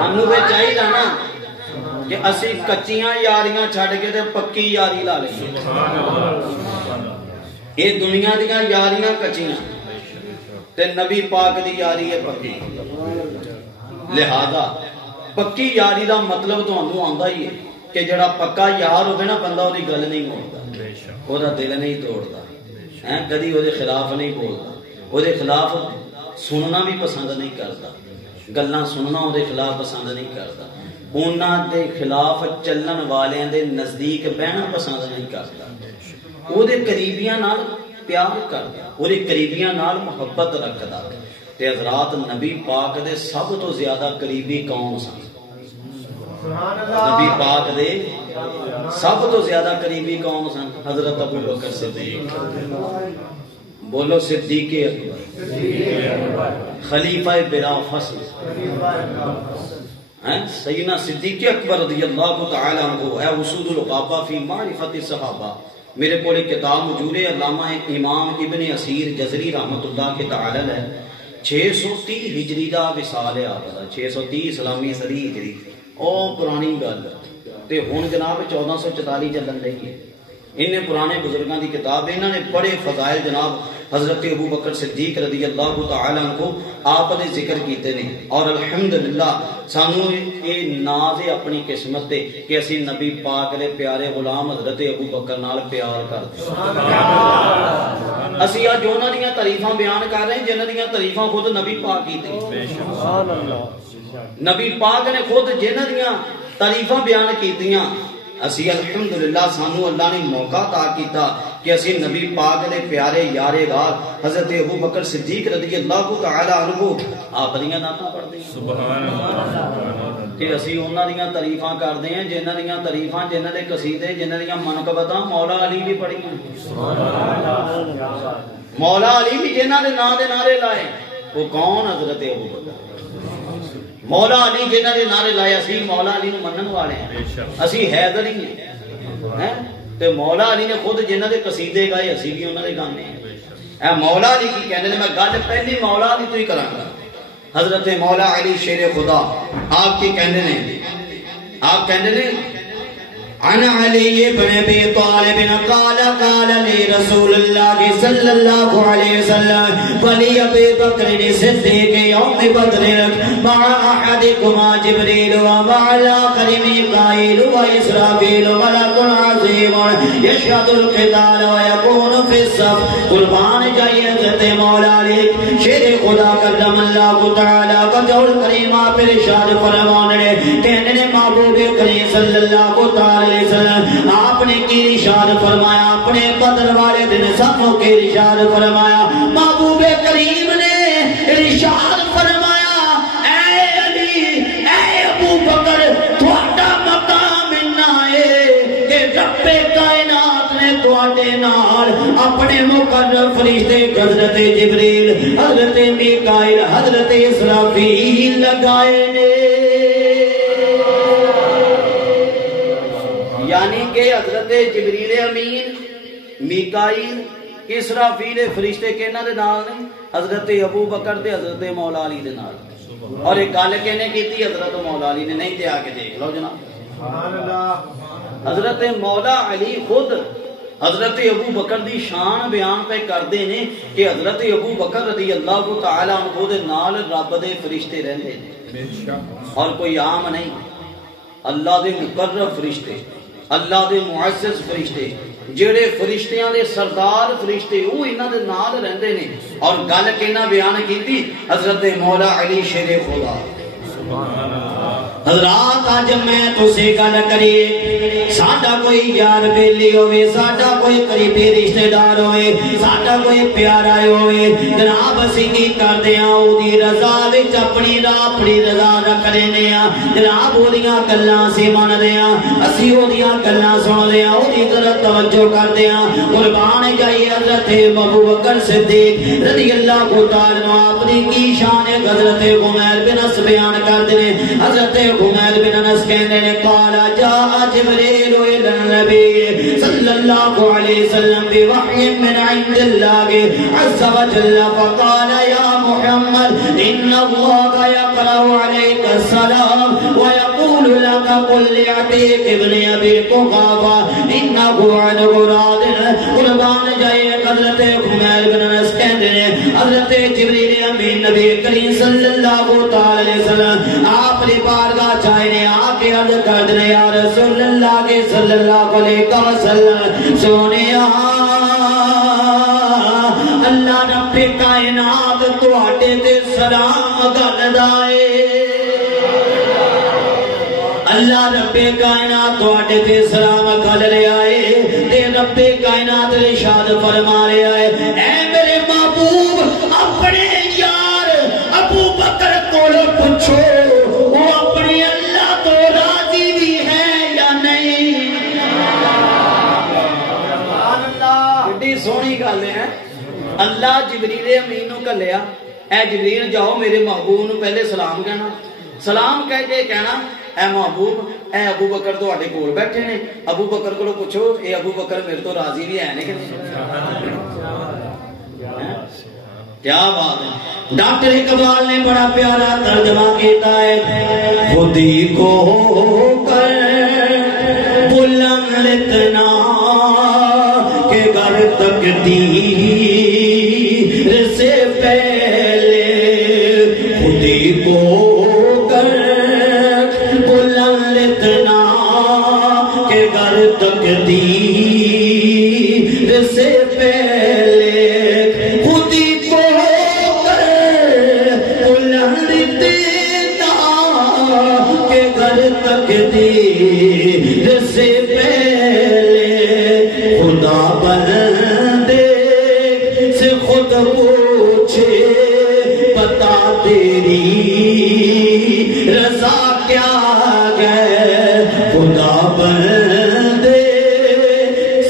سانو بھی چاہیے نا کہ اسی کچیاں یاریاں چھڑ کے تے پکی یاری لا لیں. یہ دنیا دیاں یاریاں کچیاں تے نبی پاک دی یاری ہے پکی. لہذا پکی یاری دا مطلب تانوں آندا ہی ہے کہ جڑا پکا یار ہوے نا بندہ اودی گل نہیں موڑدا، اودا دل نہیں توڑدا، کدی اودے خلاف نہیں بولدا، اودے خلاف سننا بھی پسند نہیں کرتا، گلاں سننا اودے خلاف پسند نہیں کرتا، انہاں دے خلاف چلن والیاں دے نزدیک بہنا پسند نہیں کرتا، اودے قریبیاں نال پیار کردا، اودے قریبیاں نال محبت رکھدا. تے حضرات نبی پاک دے سب تو زیادہ قریبی کون سن؟ نبی پاک دے سب تو زیادہ قریبی کون سن؟ حضرت ابو بکر صدیق. بولو صدیق اکبر، خلیفہ بلا فصل، سیدنا صدیق اکبر رضی اللہ تعالی عنہ. اے اسود الغابہ فی معرفت الصحابہ، میرے کو ایک کتاب موجود ہے، علامہ امام ابن اسیر جزری رحمت اللہ کے تعالی ہے. 630 ہجری دا وصال ہے آپ دا، 630 اسلامی صدی ہجری، او پرانی گل تے ہن جناب 1444 چلن رہی ہے. انہیں پرانے بزرگاں دی کتاب ہے، انہوں نے بڑے فضائل جناب حضرت ابو بکر صدیق رضی اللہ تعالی عنہ آپ نے ذکر کیتے ہیں. اور الحمدللہ سانو یہ ناز ہے اپنی قسمت تے کہ اسی نبی پاک دے پیارے غلام حضرت ابو بکر نال پیار کرتے ہیں. اسی اج انہاں دیاں تعریفاں بیان کر رہے ہیں جنہاں دیاں تعریفاں خود نبی پاک کیتے. نبی پاک نے خود جنہاں دیاں تعریفاں بیان کیتیاں، اسی الحمدللہ سانو اللہ نے موقع عطا کیتا کہ اسی نبی پاک دے پیارے یارے غار حضرت ابو بکر صدیق رضی اللہ تعالی عنہ آپ دیاں نعتاں پڑھدے ہیں. سبحان اللہ. کہ اسی انہاں دیاں تعریفاں کردے ہیں جنہاں دیاں تعریفاں، جنہاں دے قصیدے، جنہاں دیاں منقبتاں مولا علی بھی پڑھیاں. سبحان اللہ. مولا علی بھی جنہاں دے نام دے نعرے لائے، وہ کون؟ حضرت ابو بکر. مولا علی جنہاں دے نعرے لائے، اسی مولا علی نو منن والے ہیں، اسی حیدری ہیں. تے مولا علی نے خود جنہاں دے قصیدے گائے، اسی بھی انہاں دے گانے ہیں. اے مولا علی کی کہنے میں گل پہلی مولا علی تو ہی کراں گا. حضرت مولا علی شیر خدا آپ کی کہنے نے، آپ کہنے نے عن علی ابن ابی طالب قال قال لی رسول اللہ صلی اللہ علیہ وسلم ولی ابی بکر صدیق یوم بدر مع احدکما جبریل ومع الاخر میکائیل واسرافیل ملک عظیم یشهد القتال ویکون فی الصف. قربان جائیے حضرت مولا علی شیر خدا کرم اللہ تعالی وجہ الکریم آپ ارشاد فرمانے کہنے نے محبوب کریم صلی اللہ تعالی آپ نے کی ارشاد فرمایا، اپنے بدر والے دن سبوں کے ارشاد فرمایا. محبوب کریم نے ارشاد فرمایا اے علی اے ابو بکر تھوڑا مقام ہے کہ رب کائنات نے تھوڑے نال اپنے مقرب فرشتے حضرت جبریل، حضرت میکائیل، حضرت اسرافیل لگائے نے. یعنی کہ حضرت جبریل امین، میکائیل، اسرافیل فرشتے کہنا دے نال نے، حضرت ابو بکر دے حضرت مولا علی دے نال. اور ایک گل کہنے کی تھی حضرت مولا علی نے، نہیں تے آ کے دیکھ لو جناب. حضرت مولا علی خود حضرت ابو بکر دی شان بیان پہ کردے نے کہ حضرت ابو بکر رضی اللہ تعالی عنہ دے نال رب دے فرشتے رہندے نے، اور کوئی عام نہیں. اللہ دے مقرب فرشتے، اللہ دے معزز فرشتے، جڑے فرشتیاں دے سردار فرشتے وہ انہاں دے نال رہندے نے. اور گل کہنا بیان کیتی حضرت مولا علی شیر خدا. حضرات آج میں تو سے گل کریے، ساڈا کوئی یار بیلی ہوئے، ساڈا کوئی قریبی رشتہ دار ہوئے، ساڈا کوئی پیارا ہوئے، جناب اسی کی کر دیاں او دی رضا وچ اپنی راہ اپنی رضا رکھ لینے ہاں. جناب او دیاں گلاں اسی من دیاں، اسی او دیاں گلاں سن دیاں، او دی طرف توجہ کر دیاں. قربان جائیے حضرت ابو بکر صدیق رضی اللہ تعالی عنہ اپنی کی شان حضرت عمیر بن اس بیان کر دینے حضرت حمید بن انس کہنے نے قال جاء جبریل الى النبی صلی اللہ علیہ وسلم بوحی من عند اللہ عز وجل فقال یا محمد ان اللہ يقرأ عليك السلام ويقول لك قل لعتيق ابن ابي قحافة انه عنه راض قربان جائے حضرت حمید بن انس کہتے ہیں حضرت جبریل امین نبی کریم صلی اللہ علیہ وسلم آپ نے بارگاہ چاہنے آ کے عرض کر دنے یا رسول اللہ کے صلی اللہ علیہ وسلم سونے اللہ رب کائنات تو آٹے تے سلام گل دائے اللہ رب کائنات تو آٹے تے سلام گل لے آئے تے رب کائنات رشاد فرما لے آئے اے میرے محبوب اپنے یار ابو بکر کو پوچھو وہ اپنے اللہ تو راضی بھی ہے یا نہیں بڑی سونی گل ہے اللہ جبریل امین نو کلیا اے جبریل جاؤ میرے محبوب نو پہلے سلام کہنا سلام کہہ کے کہنا اے محبوب اے ابو بکر تواڈے کول بیٹھے نے ابو بکر کو پوچھو اے ابو بکر میرے تو راضی بھی ہے کہ نہیں کیا بات ہے ڈاکٹر اقبال نے بڑا پیارا ترجمہ کیتا ہے خودی کو کر بلند اتنا کہ گھر تقدیر سے پہلے خودی کو کر بلند اتنا کہ گھر تقدیر سے پہلے خودی کو کر بلند اتنا کہ گھر تقدیر سے پہلے خدا بندے سے خود پوچھے بتا تیری رضا کیا ہے خدا بندے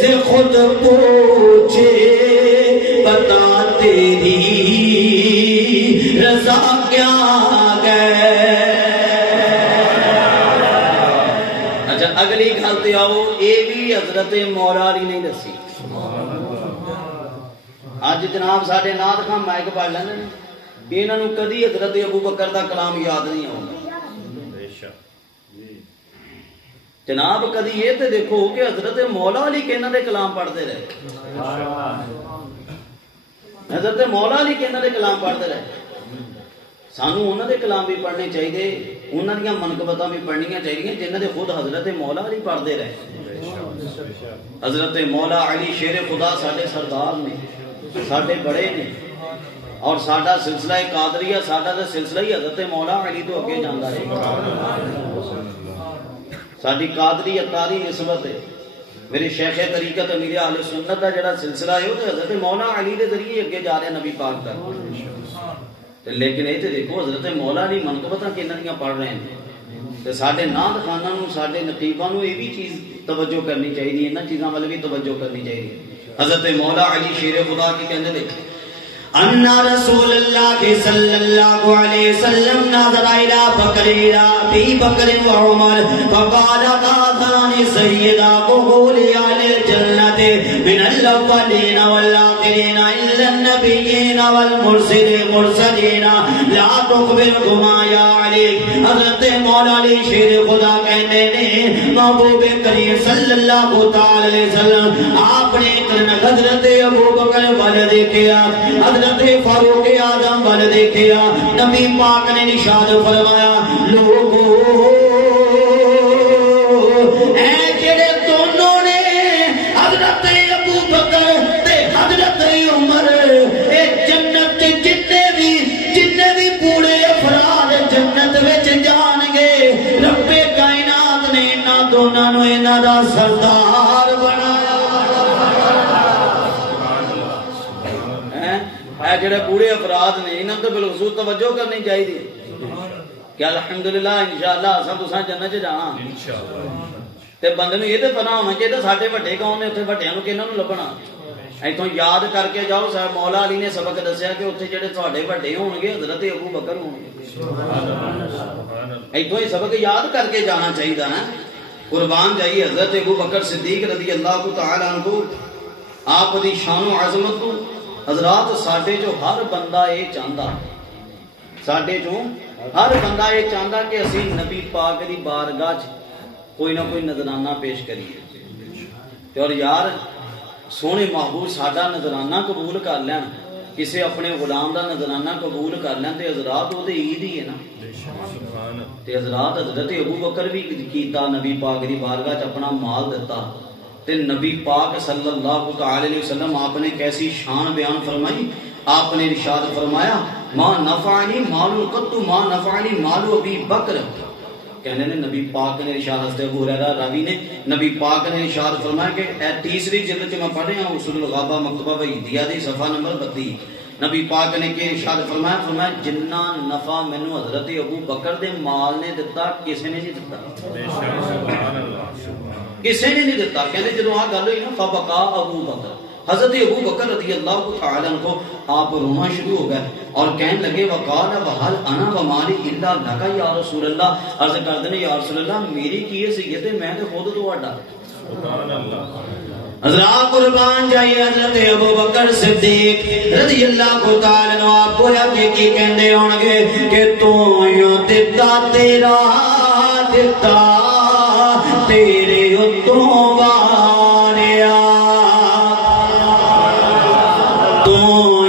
سے خود پوچھے بتا تیری رضا کیا ہے اچھا اگلی گل تے آؤ یہ بھی حضرت مولا علی نہیں دسی آج جناب ساڑھے نات خان مائک پڑھ لینے انہوں نے کدی حضرت ابو بکر دا کلام یاد نہیں ہوگا جناب کدی یہ تے دیکھو کہ حضرت مولا علی کہنا دے کلام پڑھتے رہے حضرت مولا علی کہنا دے کلام پڑھتے رہے سانو انہوں دے کلام بھی پڑھنے چاہیے انہوں دیا منقبتاں بھی پڑھنیاں چاہیے جنہ دے خود حضرت مولا علی پڑھتے رہے حضرت مولا علی شیر خدا ساڑھے سردار نے ساڑھے بڑے نے اور ساڑھا سلسلہ قادریہ ساڑھا دا سلسلہ ہی حضرت مولا علی تو اگے جاندہ رہے ساڑھی قادری اتاری نسبت ہے میرے شیخ طریقت امیر اہل سنت دا جڑا سلسلہ ہے وہ حضرت مولا علی دے ذریعے اگے جا رہے نبی پاک تک لیکن یہ دیکھو حضرت مولا علی منقبتاں کینیاں پڑھ رہے ہیں ساڑھے ناد خانہ نو ساڑھے نقیبہ نو یہ بھی چیز توجہ کرنی چاہیے انہاں چیزاں والے بھی توجہ کرنی چاہیے حضرت مولا علی شیر خدا کی کہنے دیکھیں ان رسول اللہ صلی اللہ علیہ وسلم نظر الى بکر ابی بکر و عمر فقال قاضان سیدہ قبول اہل الجنت من الاولین والآخرین الا النبیین والمرسلین لا تخبرکما یا علی حضرت مولا علی شیر خدا کہنے نے محبوب کریم صلی اللہ علیہ وسلم آپ نے حضرت ابو بکر والے دیکھیا حضرت فاروق اعظم والے دیکھیا نبی پاک نے نشاد فرمایا لوگو اے جڑے دونوں نے حضرت ابو بکر تے حضرت عمر اے جنت جتنے بھی پورے افراد جنت وچ جان گے رب کائنات نے انہاں دونوں نو انہاں دا سردار بنایا جڑے بوڑھے افراد نے انہاں تو بالخصوص توجہ کرنی چاہیے کہ الحمدللہ انشاءاللہ اساں تساں جنت چ جانا تے بندے نوں یہ تے پتہ ہونا چاہیے ساڈے وڈے کون نے اوتھے وڈیاں نوں کیناں نوں لبھنا ایتھوں یاد کر کے جاؤ مولا علی نے سبق دسیا کہ اوتھے جڑے تواڈے وڈے ہون گے حضرت ابو بکر ہون گے ایتھوں یہ سبق یاد کر کے جانا چاہیے نا. قربان جائیے حضرت ابو بکر صدیق رضی اللہ تعالی عنہ آپ دی شان و عظمت کو حضرات ساڈے جو ہر بندہ یہ چاہتا ساڈے جو ہر بندہ یہ چاہتا کہ اسی نبی پاک دی بارگاہ کوئی نہ کوئی نذرانہ پیش کریے اور یار سونے محبوب ساڈا نذرانہ قبول کر لین کسی اپنے غلام دا نذرانہ قبول کر لین تے حضرات وہ عید ہی ہے نا. تے حضرات حضرت ابو بکر بھی کیتا نبی پاک دی بارگاہ چ اپنا مال دیتا تے نبی پاک صلی اللہ تعالی علیہ وسلم آپ نے کیسی شان بیان فرمائی. آپ نے ارشاد فرمایا ما نفعنی مال قط ما نفعنی مال ابی بکر. کہنے نے نبی پاک نے ارشاد حضرت ابو ہریرہ راوی نے نبی پاک نے ارشاد فرمایا کہ اے تیسری جلد میں پڑھے ہیں اصول الغابہ مکتبہ وحیدیہ دی صفحہ نمبر 32. نبی پاک نے کہ ارشاد فرمایا جنہ نفع مینوں حضرت ابو بکر دے مال نے دتا کسی نے نہیں دتا کسی نے نہیں دتا. کہنے جدوں آ گل ہوئی نا فبقا ابو بکر حضرت ابو بکر رضی اللہ تعالی عنہ آپ رونا شروع ہو گئے اور کہنے لگے وقال وحل انا ومالی الا لک یا رسول اللہ. عرض کر دے یا رسول اللہ میری کی حیثیت ہے میں تے خود تہاڈا. سبحان اللہ. حضرات قربان جائیے حضرت ابو بکر صدیق رضی اللہ تعالی عنہ آپ کو کی کہندے ہون گے کہ تو یوں دتا تیرا دتا تیرے اتوں واریا تو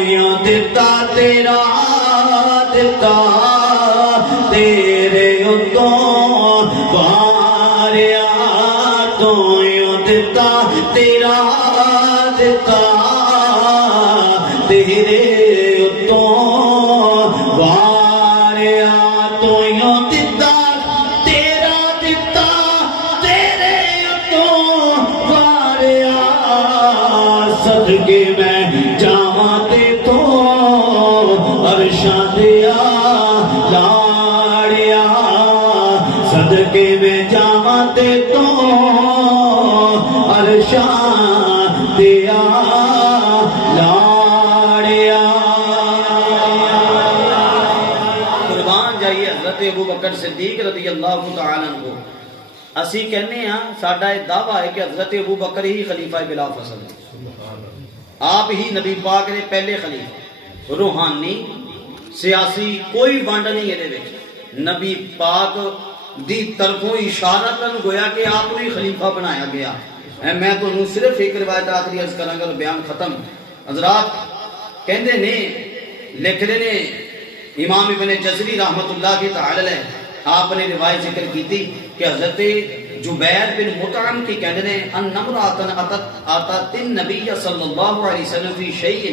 یوں دتا تیرا دتا تیرے اتوں واریا تو یوں دتا تیرا دتا تیرے اتوں واریا تو یوں دتا تیرا دتا تیرے اتوں واریا صدقے میں جاواں تے تو عرشاں دیا لاڑیا صدقے میں جاواں تے تو عرشاں دیا لاڑیا. قربان جائیے حضرت ابو بکر صدیق رضی اللہ تعالی عنہ. اسی کہنے ہیں ساڈا یہ دعویٰ ہے کہ حضرت ابو بکر ہی خلیفہ بلا فصل ہے. آپ ہی نبی پاک نے پہلے خلیفہ روحانی سیاسی کوئی ونڈ نہیں یہ نبی پاک دی طرفوں اشارتاً گویا کہ آپ کو ہی خلیفہ بنایا گیا. میں تو صرف ایک روایت آخری عرض کراں گا بیان ختم. حضرات کہندے نے لکھ رہے نے امام ابن جزری رحمت اللہ کی تعالی علیہ آپ نے روایت ذکر کی تھی کہ حضرت جبیر بن مطعم کی کہندے نے ان نمراتن اتت النبی صلی اللہ علیہ وسلم فی شیء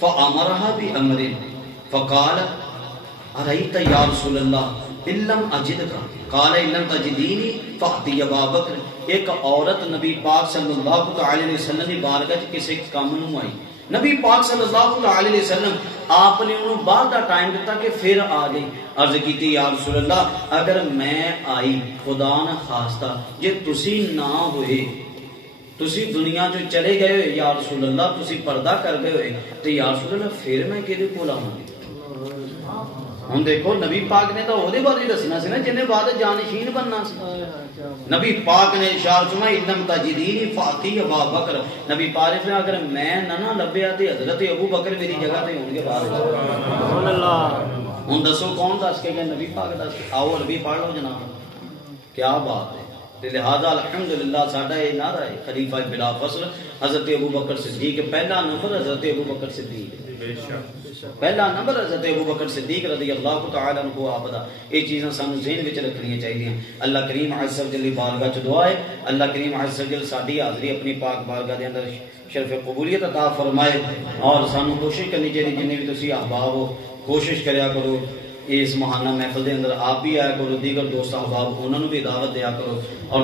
فامرها بامر فقال ارایت یا رسول اللہ ان لم اجدک قال ان لم تجدینی فاتی ابا بکر. ایک عورت نبی پاک صلی اللہ تعالی علیہ وسلم کی بارگاہ کسی کام نو آئی. نبی پاک صلی اللہ تعالی علیہ وسلم آپ نے انہوں بعد دا ٹائم دیتا کہ پھر آ گئی. عرض کی تھی یا رسول اللہ اگر میں آئی خدا نہ خواستہ یہ تسی نہ ہوئے تسی دنیا جو چلے گئے ہوئے یا رسول اللہ تسی پردہ کر گئے ہوئے تو یا رسول اللہ پھر میں کدے کول آواں گی. ہن دیکھو نبی پاک نے تو وہ بارے دسنا سی نا جن نے بعد جانشین بننا سی. نبی پاک نے ارشاد فرمایا انم تجدینی فاتی ابا بکر. نبی پاک نے اگر میں نہ لبیا تے حضرت ابو بکر میری جگہ تے ہون گے بعد. سبحان اللہ. ہن دسو کون دس کے گئے نبی پاک دس کے. آؤ عربی پڑھ لو جناب. کیا بات ہے. لہذا الحمدللہ ساڈا یہ نعرہ ہے خلیفہ بلا فصل حضرت ابو بکر صدیق. پہلا نمبر حضرت ابو بکر صدیق. پہلا نمبر حضرت ابو بکر صدیق رضی اللہ تعالی عنہ آپ دا. یہ چیزاں سانو ذہن وچ رکھنیاں چاہیے. اللہ کریم عز و جل بارگاہ چ دعا ہے اللہ کریم عز و جل ساڈی حاضری اپنی پاک بارگاہ دے اندر شرف قبولیت عطا فرمائے اور سانو کوشش کرنی چاہیے جنہیں بھی تسی احباب ہو کوشش کریا کرو اس مہانہ محفل دے اندر آپ بھی آیا کرو دیگر دوست احباب انہوں نے بھی دعوت دیا کرو اور